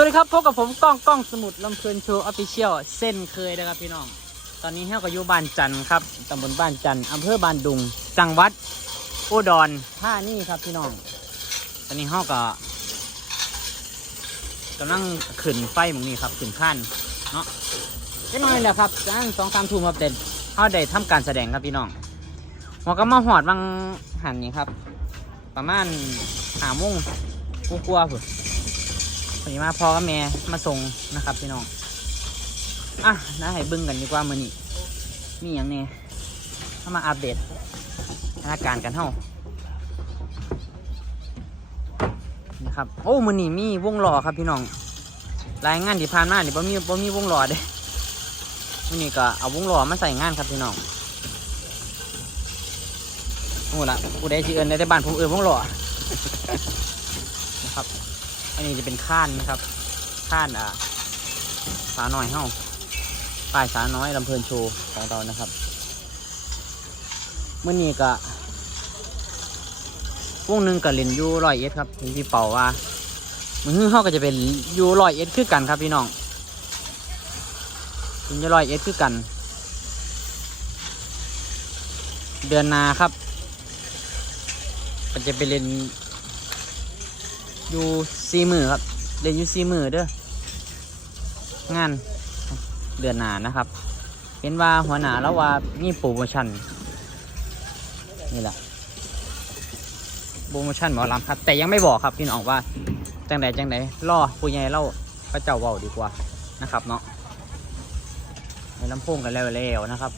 วัสดีครับพบกับผมก้องก้องสมุดลำเพลินโชว์ออฟฟิเชียลเส้นเคยนะครับพี่น้อง ตอนนี้เฮาก็อยู่บ้านจันทร์ครับตำบลบ้านจันทร์อำเภอบ้านดุง จังหวัดอุดรธานีครับพี่น้อง ตอนนี้เฮาก็กำลังขึ้นไฟหมองนี้ครับขึ้นขั้นเนาะแค่น้อยแหละครับจ้างสองสามทุ่มครับเด็ดเฮาได้ทำการแสดงครับพี่น้องหัวก็มาหอดบางหันนี่ครับ ประมาณหาโมงกลัวๆพุ่น วันนี้มาพ่อกับแม่มาส่งนะครับพี่น้อง อะนะให้บึ้งกันดีกว่ามือนี้มีอย่างนี้เข้ามาอัปเดตสถานการณ์กันเท่านะครับ โอ้มือนี้มีวงหล้อครับพี่น้อง รายงานที่ผ่านมาเนี่บ่มีบ่มีวงหล้อเด้มือนี้ก็เอาวงหล้อมาใส่งานครับพี่น้องโอ้ละกูได้ชื่อเอินได้แต่บ้านผมเอินวงหล้อ อันนี้จะเป็นข้านนะครับข้านอ่าสาวน้อยเฮ้าป้ายสาน้อยลำเพลินโชว์ของเรานะครับเมื่อนี้ก็วงหนึ่งกับเล่นอยูร้อยเอ็ดครับเห็นพี่เป่าว่ามือฮื้อเขาก็จะเป็นอยูร้อยเอ็ดคือกันครับพี่น้องเป็นอยูร้อยเอ็ดคือกัน เดือนนาครับก็จะไปเล่นอยู่ สี่มือครับเรียนอยู่สี่มือเด้องานเดือนหนานะครับ เห็นว่าหัวหน้าแล้วว่ามีโปรโมชั่นนี่แหละโปรโมชั่นหมอลำครับ แต่ยังไม่บอกครับพี่น้องว่าจังใดจังใดรอผู้ใหญ่เล่าพระเจ้าเว้าดีกว่านะครับเนาะในลำโพงกันแล้วแล้วนะครับ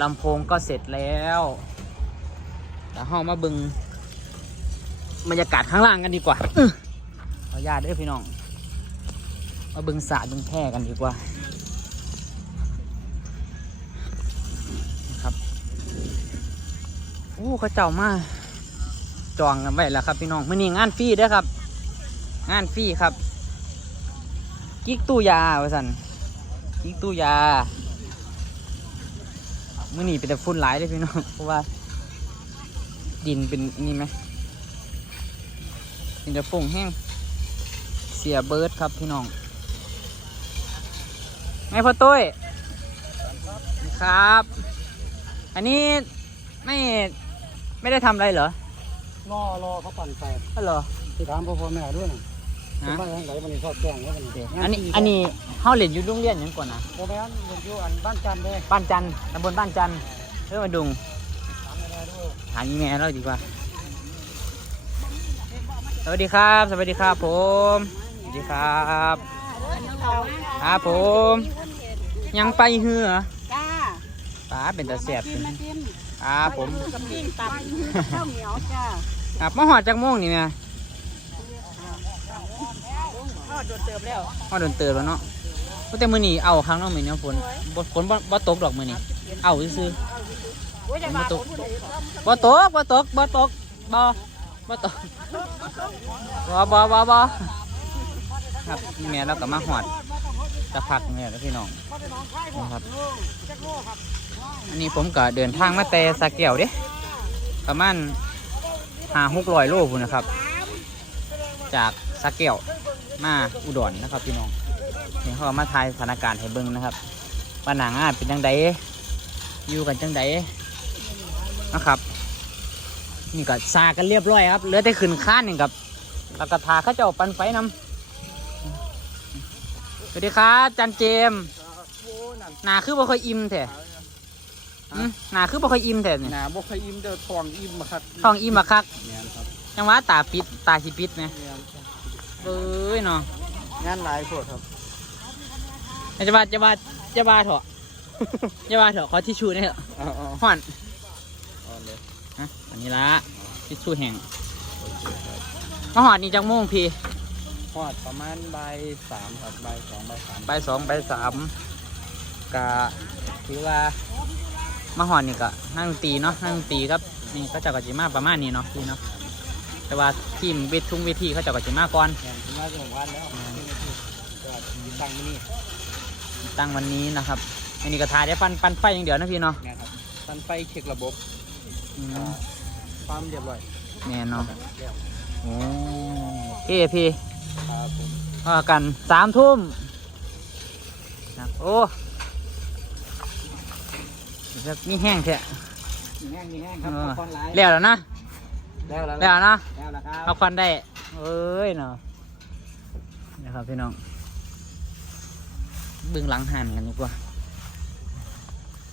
ลำโพงก็เสร็จแล้วแล้วห้องมาบึงบรรยากาศข้างล่างกันดีกว่า อญาตเด้วยพี่น้อง มาบึงสาดบึงแพร่กันดีกว่านะครับโอ้เขาเจ้ามาจองกันไว้แล้วครับพี่น้องมื่อนี้งานฟรีเด้อครับ งานฟรีครับ กิ๊กตู้ยาวสันกิ๊กตู้ยามื่อนี้เป็นแต่ฝุ่นหลายเลยพี่น้องเพราะว่า ดินเป็นนี่ไหมอินเดฟงแห้ง สียเบิร์ดครับพี่น้องไงพ่อตุ้ยครับ อันนี้ไม่ไม่ได้ทำอะไรเหรอรอรอเขาปั่นไฟฮัลโหลที่ถามพ่อพ่อแม่ด้วยนะฮะเป็นบ้านทางไหนมันนี่ทอดแกงแล้วมันอันนี้อันนี้เฮาเรียนอยู่โรงเรียนหยังก่อนนะโบแม่นเรียนอยู่อันบ้านจันทร์เด้บ้านจันทร์ตำบลบ้านจันทร์เพื่อมาดุงถามไม่ได้ด้วยถามอีแม่เราดีกว่า สวัสดีครับ สวัสดีครับผมสวัส ดีครับ ครับผม ยังไปเหือจ้าป้าเป็นตาแสบกินมากินครับผมกับปิ้งตับข้าวเหนียวจ้าครับมาหอดจากโมงนี่แม่ทอดโดนเติมแล้วหอดโดนเตือนแล้วเนาะว่าแต่มือนี้เอาครั้งเน้องมือนี้ฝนบ่ฝนบ่บ่ตกดอกมือนี้เอาซื้อโอ้ยจะมาตกๆบ่ตกบ่ตกบ่ตกบ่บ่ตกบ่บ่บ่บ่ ครับนี่แม่เราก็มาหอดจะพักเนี่ยแล้พี่น้องนะครับอันนี้ผมก็เดินทางมาแต่สาแก้วเด้ประมาณหาหกร้อยโลพุ่นนะครับ จากสาแก้วมาอุดรนะครับพี่น้องนี่เขามาทายสถานการณ์ให้เบิ่งนะครับว่าหนังอะเป็นจังไดอยู่กันจังไดนะครับนี่ก็ซากันเรียบร้อยครับเหลือแต่ขึ้นข้านหนึ่งกับแล้วก็ทาเข้าเจ้าปันไฟนำ สวัสดีครับจันเจมส์หนาคือบ่ค่อยอิ่มแท้อืมหนาคือบ่ค่อยอิ่มแท้เนี่ยหนาบ่เคยอิ่มเด้อทองอิ่มมาครับท้องอิ่มอะคักแม่นครับจังหวะตาปิดตาสิปิดไหมแม่นครับเอ้ยเนาะงานหลายโพดครับจะว่าจะว่าจะว่าเถอะจะว่าเถอะขอทิชชู่หนี่อยเถอะอ๋ออ๋อห่อนอ๋อเลยฮะอันนี้ละทิชชู่แห้งมาหอดนี่จังโมงพี่ ทอดประมาณใบายสามครับใบายสองใบายสามใบสองใบสามกะถือว่ามาหอดนี่ก็นั่งดนตรีเนาะนั่งดนตรีครับนี่ก็จะกจิมาประมาณนี้เนาะพี่เนาะแต่ว่าทีมเวททุ่งเวทีเขาจะกจิมาก่อนแม่นถึงว่าจะหนึ่งวันแล้วก็ตั้งมื้อนี่ตั้งวันนี้นะครับอันนี้ก็ทายได้ปันปันไฟอย่างเดียวนะพี่เนาะแม่นครับตั้งไฟเช็คระบบอืมอ่าความเรียบร้อยแน่เนาะแล้วโอ้พี่พี่ ครับผมพอกันสามทุ่มนะโอ้จะมีแห้งเถอะมีแห้งมีแห้งครับเออคอนไลน์แล้วแล้วนะแล้วแล้วแล้วนะแล้วแล้วครับเอาควันได้เอ้ยเนาะนะครับพี่น้องบึงหลังหันกันดีกว่า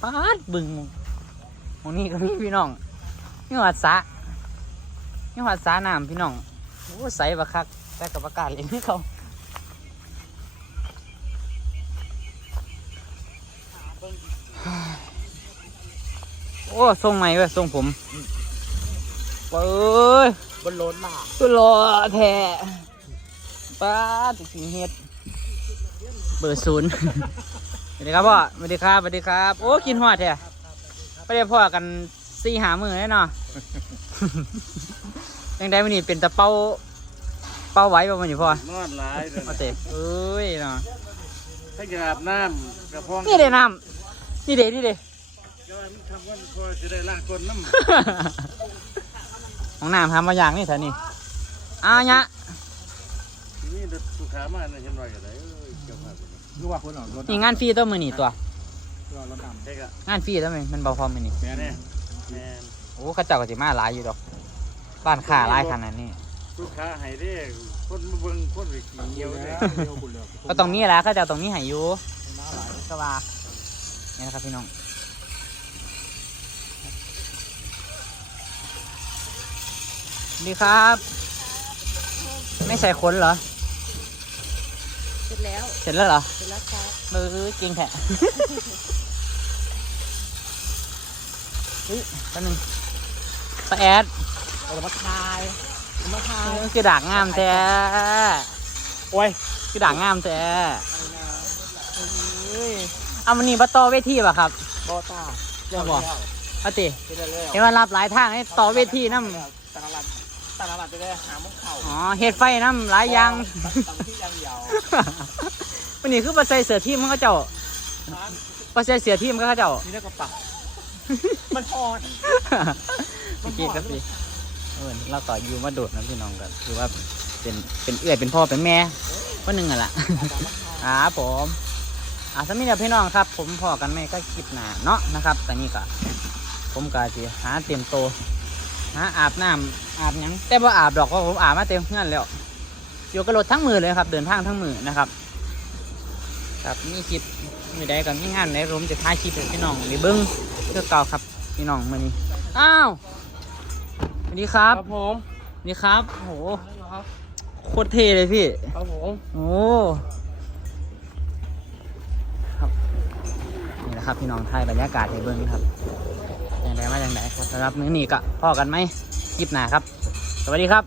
ปาดบึงตรงนี้ก็มีพี่น้องนี่หัดสระนี่หัดสระน้ำพี่น้องโอ้ใสบักคัก แต่กับประกาศเลยนี่เขาโอ้ทรงใหม่เว้ยทรงผมเอ้ยบนโลนมาตัวรอแท้ป้าติสิงเฮ็ดเบอร์ศูนย์สวัสดีครับพ่อสวัสดีครับสวัสดีครับ โอ้กินหอดแท้ไปเรียพ่อกันสี่หามือแน่นอนยังได้วันนี้เป็นตะเป้า เป้าไว้ป่ะวันนี้พ่อนอนหลายเลยมาเตะเอ้ยเนาะถ้าอยากอาบน้ำกระพองนี่เด้น้ำนี่เด้นี่เด้ก็ทำวันพอจะได้ล้างก้นน้ำของน้ำทำมาอย่างนี่เถอะนี่อ้าวเนี่ยนี่รถสุขามาเนี่ยเห็นไรกันเลยเกี่ยวกับรู้ว่าคนออกรถนี่งานฟรีตัวมือนี่ตัวรถดำใช่กะงานฟรีตัวมันมันเบาพอมือนี่แม่แน่เนี่ยแน่นโอ้เข้าเจ้าก็สิมาหลายอยู่ดอกบ้านข่าหลายขนาดนี้ สุขาให้ได้คนมาเบิ่งคนไปขี่เยี่ยวได้เดียวคุณเลยก็ตรงนี้แหละเข้าเจ้าตรงนี้ใหายอยู่ก็ว่านี่นะครับพี่น้องดีครับ ไม่ใส่ขนเหรอ เสร็จแล้ว เสร็จแล้วเหรอเสร็จแล้วครับมือจริงแท้ เฮ้ยแป๊บนึงป้าแอด เรามาทาย มาทายคือด่างงามแท้โอ้ยคือด่างงามแท้เอ้ยเอามันนี่มาต่อเวทีป่ะครับบอตาเรียกว่าเอาติเป็นอะไรเห็นว่ารับหลายทางให้ต่อเวทีน้ตลาดตลาดไปได้หามุกเข่าำอ๋อเฮ็ดไฟน้ำหลายอย่างตั้งที่ยางยาววันนี้คือปัสใส่เสือทีมเขาเจ้าปัสใส่เสือทีมเขาเจ้านี่ได้กระเป๋ามันพอดเมื่อกี้ครั บพี่เออเราต่อยูมาโดดนะพี่น้องกันคือว่าเป็นเป็นเอื้อยเป็นพ่อเป็นแม่คนหนึ่งอะล่ะครับผมอะสมัยเดียวพี่น้องครับ ผมพ่อกันไม่ก็คลิปหนาเนาะนะครับแต่นี่ก็ผมก็จะหาเตรียมโตหาอาบน้ำอาบยังแต่ว่าอาบดอกเพราะผมอาบมาเต็มเงื่อนแล้วอยู่กับรถทั้งมือเลยครับ เดินทางทั้งมือนะครับ ครับมีคลิปมือใดกับมีงานไหนผมจะถ่ายคลิปให้พี่น้องไปเบิ้งเพื่อเก่าครับพี่น้องมื่อนี้อ้าว วัสดีครับ ครับผมสวัสดีครับโอ้โหโคตรเท่เลยพี่ ครับผมโอ้ครับนี่นะครับพี่น้องไทยบรรยากาศในเบิ้งครับอย่างไรมาอย่างไรครับสำหรับมื้อนี้ก็พอกันไหมคลิปหน้าครับ สวัสดีครับ